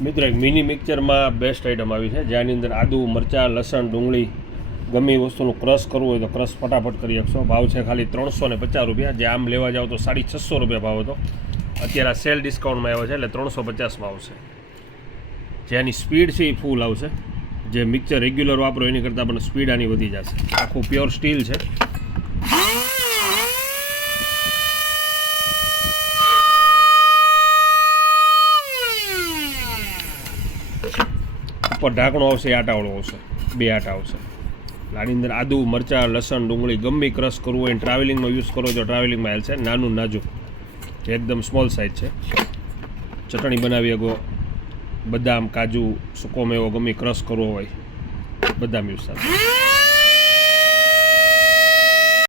મિત્રો, એક મિની મિક્સરમાં બેસ્ટ આઈટમ આવી છે. જેની અંદર આદુ, મરચાં, લસણ, ડુંગળી ગમે વસ્તુનું ક્રશ કરવું હોય તો ક્રશ ફટાફટ કરી શકશો ભાવ છે ખાલી ત્રણસો ને પચાસ રૂપિયા. જે આમ લેવા જાઓ તો સાડી છસો રૂપિયા ભાવ હતો. અત્યારે સેલ ડિસ્કાઉન્ટમાં આવ્યો છે એટલે ત્રણસો પચાસમાં આવશે. જેની સ્પીડ છે એ ફૂલ આવશે. જે મિક્સર રેગ્યુલર વાપરો એની કરતાં પણ સ્પીડ આની વધી જશે. આખું પ્યોર સ્ટીલ છે. ઉપર ઢાંકણો આવશે આટાવાળો આવશે. બે આટા આવશે. આની અંદર આદુ, મરચાં, લસણ, ડુંગળી ગમે ક્રશ કરવું હોય ટ્રાવેલિંગમાં યુઝ કરો તો ટ્રાવેલિંગમાં હેલ છે નાનું નાજુક. એકદમ સ્મોલ સાઇઝ છે. ચટણી બનાવી શકો. બદામ, કાજુ, સૂકો મેવો ગમે ક્રશ કરવો હોય. બદામ યુઝ થાય.